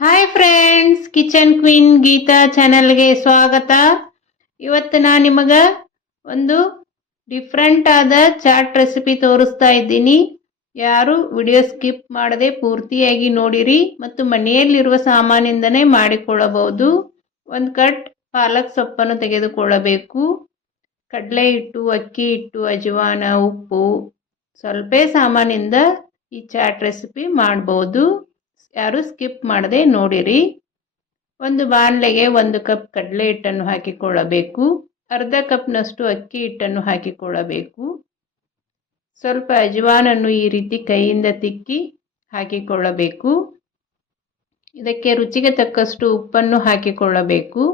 Hi friends, Kitchen Queen Geetha ಚಾನಲ್ಗೆ ಸ್ವಾಗತ. ಇವತ್ತು ನಾನು ನಿಮಗೆ ಒಂದು ಡಿಫ್ರೆಂಟ್ ಆದ ಚಾಟ್ ರೆಸಿಪಿ ತೋರಿಸ್ತಾ ಇದ್ದೀನಿ. ಯಾರು ವಿಡಿಯೋ ಸ್ಕಿಪ್ ಮಾಡದೆ ಪೂರ್ತಿಯಾಗಿ ನೋಡಿರಿ ಮತ್ತು ಮನೆಯಲ್ಲಿರುವ ಸಾಮಾನಿಂದನೇ ಮಾಡಿಕೊಳ್ಳಬಹುದು. ಒಂದು ಕಟ್ ಪಾಲಕ್ ಸೊಪ್ಪನ್ನು ತೆಗೆದುಕೊಳ್ಳಬೇಕು. ಕಡಲೆ ಹಿಟ್ಟು, ಅಕ್ಕಿ ಹಿಟ್ಟು, ಅಜವಾನ, ಉಪ್ಪು, ಸ್ವಲ್ಪ ಸಾಮಾನಿಂದ ಈ ಚಾಟ್ ರೆಸಿಪಿ ಮಾಡಬಹುದು. ಯಾರು ಸ್ಕಿಪ್ ಮಾಡದೆ ನೋಡಿರಿ. ಒಂದು ಬಾಣಲೆಗೆ 1 ಕಪ್ ಕಡಲೆ ಹಿಟ್ಟನ್ನು ಹಾಕಿಕೊಳ್ಳಬೇಕು. ಅರ್ಧ ಕಪ್ನಷ್ಟು ಅಕ್ಕಿ ಹಿಟ್ಟನ್ನು ಹಾಕಿಕೊಳ್ಳಬೇಕು. ಸ್ವಲ್ಪ ಅಜವಾನನ್ನು ಈ ರೀತಿ ಕೈಯಿಂದ ತಿಕ್ಕಿ ಹಾಕಿಕೊಳ್ಳಬೇಕು. ಇದಕ್ಕೆ ರುಚಿಗೆ ತಕ್ಕಷ್ಟು ಉಪ್ಪನ್ನು ಹಾಕಿಕೊಳ್ಳಬೇಕು.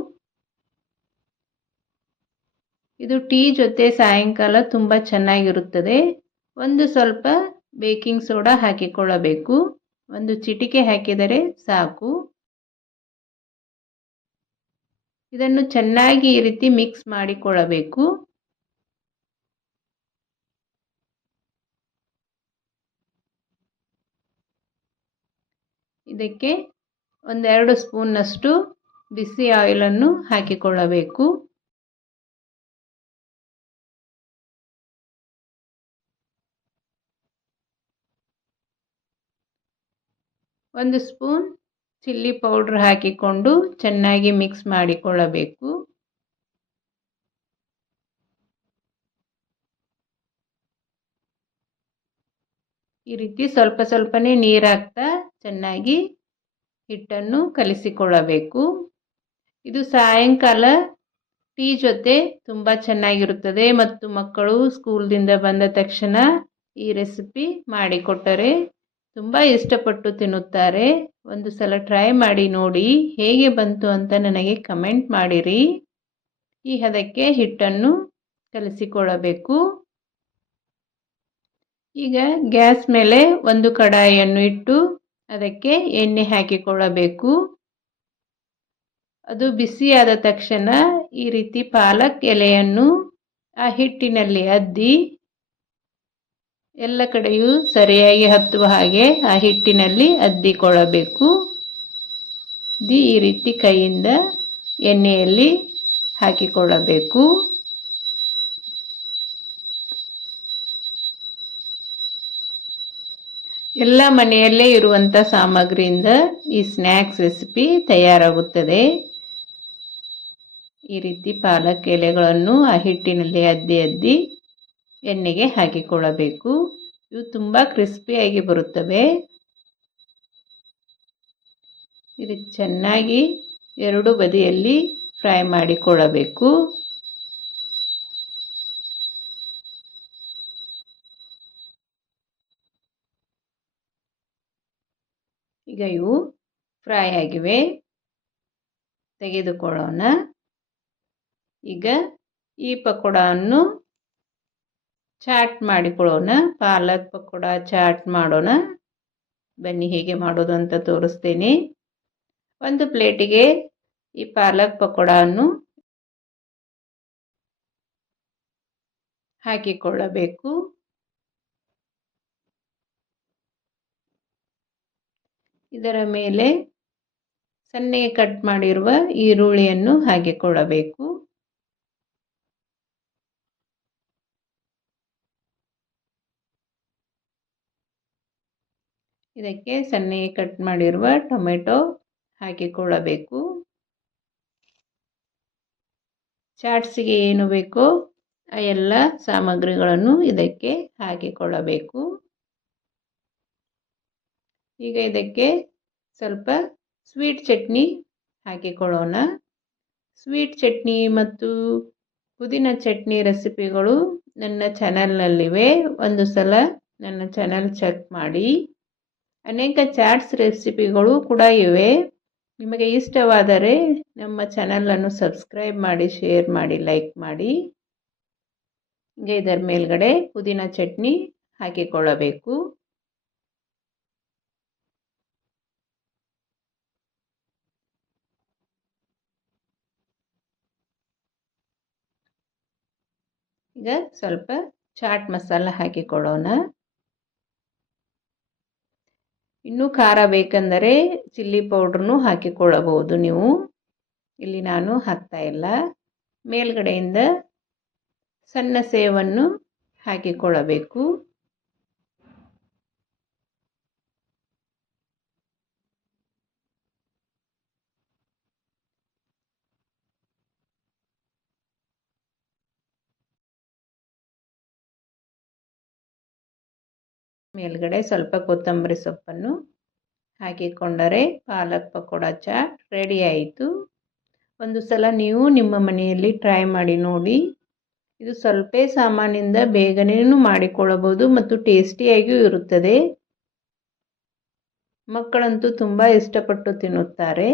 ಇದು ಟೀ ಜೊತೆ ಸಾಯಂಕಾಲ ತುಂಬ ಚೆನ್ನಾಗಿರುತ್ತದೆ. ಒಂದು ಸ್ವಲ್ಪ ಬೇಕಿಂಗ್ ಸೋಡಾ ಹಾಕಿಕೊಳ್ಳಬೇಕು. ಒಂದು ಚಿಟಿಕೆ ಹಾಕಿದರೆ ಸಾಕು. ಇದನ್ನು ಚೆನ್ನಾಗಿ ಈ ರೀತಿ ಮಿಕ್ಸ್ ಮಾಡಿಕೊಳ್ಳಬೇಕು. ಇದಕ್ಕೆ 1-2 ಸ್ಪೂನ್ನಷ್ಟು ಬಿಸಿ ಆಯಿಲನ್ನು ಹಾಕಿಕೊಳ್ಳಬೇಕು. ಒಂದು ಸ್ಪೂನ್ ಚಿಲ್ಲಿ ಪೌಡರ್ ಹಾಕಿಕೊಂಡು ಚೆನ್ನಾಗಿ ಮಿಕ್ಸ್ ಮಾಡಿಕೊಳ್ಳಬೇಕು. ಈ ರೀತಿ ಸ್ವಲ್ಪ ಸ್ವಲ್ಪನೇ ನೀರು ಹಾಕ್ತಾ ಚೆನ್ನಾಗಿ ಹಿಟ್ಟನ್ನು ಕಲಿಸಿಕೊಳ್ಳಬೇಕು. ಇದು ಸಾಯಂಕಾಲ ಟೀ ಜೊತೆ ತುಂಬ ಚೆನ್ನಾಗಿರುತ್ತದೆ ಮತ್ತು ಮಕ್ಕಳು ಸ್ಕೂಲ್ದಿಂದ ಬಂದ ತಕ್ಷಣ ಈ ರೆಸಿಪಿ ಮಾಡಿಕೊಟ್ಟರೆ ತುಂಬ ಇಷ್ಟಪಟ್ಟು ತಿನ್ನುತ್ತಾರೆ. ಒಂದು ಸಲ ಟ್ರೈ ಮಾಡಿ ನೋಡಿ, ಹೇಗೆ ಬಂತು ಅಂತ ನನಗೆ ಕಮೆಂಟ್ ಮಾಡಿರಿ. ಈ ಹದಕ್ಕೆ ಹಿಟ್ಟನ್ನು ಕಲಿಸಿಕೊಳ್ಳಬೇಕು. ಈಗ ಗ್ಯಾಸ್ ಮೇಲೆ ಒಂದು ಕಡಾಯಿಯನ್ನು ಇಟ್ಟು ಅದಕ್ಕೆ ಎಣ್ಣೆ ಹಾಕಿಕೊಳ್ಳಬೇಕು. ಅದು ಬಿಸಿಯಾದ ತಕ್ಷಣ ಈ ರೀತಿ ಪಾಲಕ್ ಎಲೆಯನ್ನು ಆ ಹಿಟ್ಟಿನಲ್ಲಿ ಅದ್ದಿ ಎಲ್ಲ ಕಡೆಯೂ ಸರಿಯಾಗಿ ಹತ್ತುವ ಹಾಗೆ ಆ ಹಿಟ್ಟಿನಲ್ಲಿ ಅದ್ದಿಕೊಳ್ಳಬೇಕು. ಈ ರೀತಿ ಕೈಯಿಂದ ಎಣ್ಣೆಯಲ್ಲಿ ಹಾಕಿಕೊಳ್ಳಬೇಕು. ಎಲ್ಲ ಮನೆಯಲ್ಲೇ ಇರುವಂಥ ಸಾಮಗ್ರಿಯಿಂದ ಈ ಸ್ನ್ಯಾಕ್ಸ್ ರೆಸಿಪಿ ತಯಾರಾಗುತ್ತದೆ. ಈ ರೀತಿ ಪಾಲಕ್ ಎಲೆಗಳನ್ನು ಆ ಹಿಟ್ಟಿನಲ್ಲಿ ಅದ್ದಿ ಎಣ್ಣೆಗೆ ಹಾಕಿಕೊಳ್ಳಬೇಕು. ಇವು ತುಂಬ ಕ್ರಿಸ್ಪಿಯಾಗಿ ಬರುತ್ತವೆ. ಇದು ಚೆನ್ನಾಗಿ ಎರಡು ಬದಿಯಲ್ಲಿ ಫ್ರೈ ಮಾಡಿಕೊಳ್ಳಬೇಕು. ಈಗ ಇವು ಫ್ರೈ ಆಗಿವೆ, ತೆಗೆದುಕೊಳ್ಳೋಣ. ಈಗ ಈ ಪಕೋಡವನ್ನು ಚಾಟ್ ಮಾಡಿಕೊಳ್ಳೋಣ. ಪಾಲಕ್ ಪಕೋಡ ಚಾಟ್ ಮಾಡೋಣ. ಬನ್ನಿ ಹೇಗೆ ಮಾಡೋದು ಅಂತ ತೋರಿಸ್ತೇನೆ. ಒಂದು ಪ್ಲೇಟಿಗೆ ಈ ಪಾಲಕ್ ಪಕೋಡವನ್ನು ಹಾಕಿಕೊಳ್ಳಬೇಕು. ಇದರ ಮೇಲೆ ಸಣ್ಣಗೆ ಕಟ್ ಮಾಡಿರುವ ಈರುಳ್ಳಿಯನ್ನು ಹಾಕಿಕೊಳ್ಳಬೇಕು. ಇದಕ್ಕೆ ಸಣ್ಣಗೆ ಕಟ್ ಮಾಡಿರುವ ಟೊಮೆಟೊ ಹಾಕಿಕೊಳ್ಳಬೇಕು. ಚಾಟ್ಸಿಗೆ ಏನು ಬೇಕೋ ಆ ಎಲ್ಲ ಸಾಮಗ್ರಿಗಳನ್ನು ಇದಕ್ಕೆ ಹಾಕಿಕೊಳ್ಳಬೇಕು. ಈಗ ಇದಕ್ಕೆ ಸ್ವಲ್ಪ ಸ್ವೀಟ್ ಚಟ್ನಿ ಹಾಕಿಕೊಳ್ಳೋಣ. ಸ್ವೀಟ್ ಚಟ್ನಿ ಮತ್ತು ಪುದೀನ ಚಟ್ನಿ ರೆಸಿಪಿಗಳು ನನ್ನ ಚಾನಲ್ನಲ್ಲಿವೆ. ಒಂದು ಸಲ ನನ್ನ ಚಾನಲ್ ಚೆಕ್ ಮಾಡಿ. ಅನೇಕ ಚಾಟ್ಸ್ ರೆಸಿಪಿಗಳು ಕೂಡ ಇವೆ. ನಿಮಗೆ ಇಷ್ಟವಾದರೆ ನಮ್ಮ ಚಾನಲನ್ನು ಸಬ್ಸ್ಕ್ರೈಬ್ ಮಾಡಿ, ಶೇರ್ ಮಾಡಿ, ಲೈಕ್ ಮಾಡಿ. ಈಗ ಇದರ ಮೇಲ್ಗಡೆ ಪುದೀನ ಚಟ್ನಿ ಹಾಕಿಕೊಳ್ಳಬೇಕು. ಈಗ ಸ್ವಲ್ಪ ಚಾಟ್ ಮಸಾಲ ಹಾಕಿಕೊಳ್ಳೋಣ. ಇನ್ನೂ ಖಾರ ಬೇಕೆಂದರೆ ಚಿಲ್ಲಿ ಪೌಡ್ರನ್ನು ಹಾಕಿಕೊಳ್ಳಬಹುದು ನೀವು. ಇಲ್ಲಿ ನಾನು ಹಾಕ್ತಾ ಇಲ್ಲ. ಮೇಲ್ಗಡೆಯಿಂದ ಸಣ್ಣ ಸೇವನ್ನು ಹಾಕಿಕೊಳ್ಳಬೇಕು. ಮೇಲ್ಗಡೆ ಸ್ವಲ್ಪ ಕೊತ್ತಂಬರಿ ಸೊಪ್ಪನ್ನು ಹಾಕಿಕೊಂಡರೆ ಪಾಲಕ್ ಪಕೋಡ ಚಾಟ್ ರೆಡಿ ಆಯಿತು. ಒಂದು ಸಲ ನೀವು ನಿಮ್ಮ ಮನೆಯಲ್ಲಿ ಟ್ರೈ ಮಾಡಿ ನೋಡಿ. ಇದು ಸ್ವಲ್ಪ ಸಾಮಾನಿಂದ ಬೇಗನೆ ಮಾಡಿಕೊಳ್ಳಬಹುದು ಮತ್ತು ಟೇಸ್ಟಿಯಾಗಿಯೂ ಇರುತ್ತದೆ. ಮಕ್ಕಳಂತೂ ತುಂಬ ಇಷ್ಟಪಟ್ಟು ತಿನ್ನುತ್ತಾರೆ.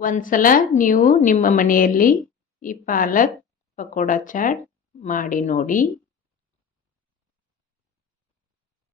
ಒಂದ್ಸಲ ನೀವು ನಿಮ್ಮ ಮನೆಯಲ್ಲಿ ಈ ಪಾಲಕ್ ಪಕೋಡ ಚಾಟ್ ಮಾಡಿ ನೋಡಿ.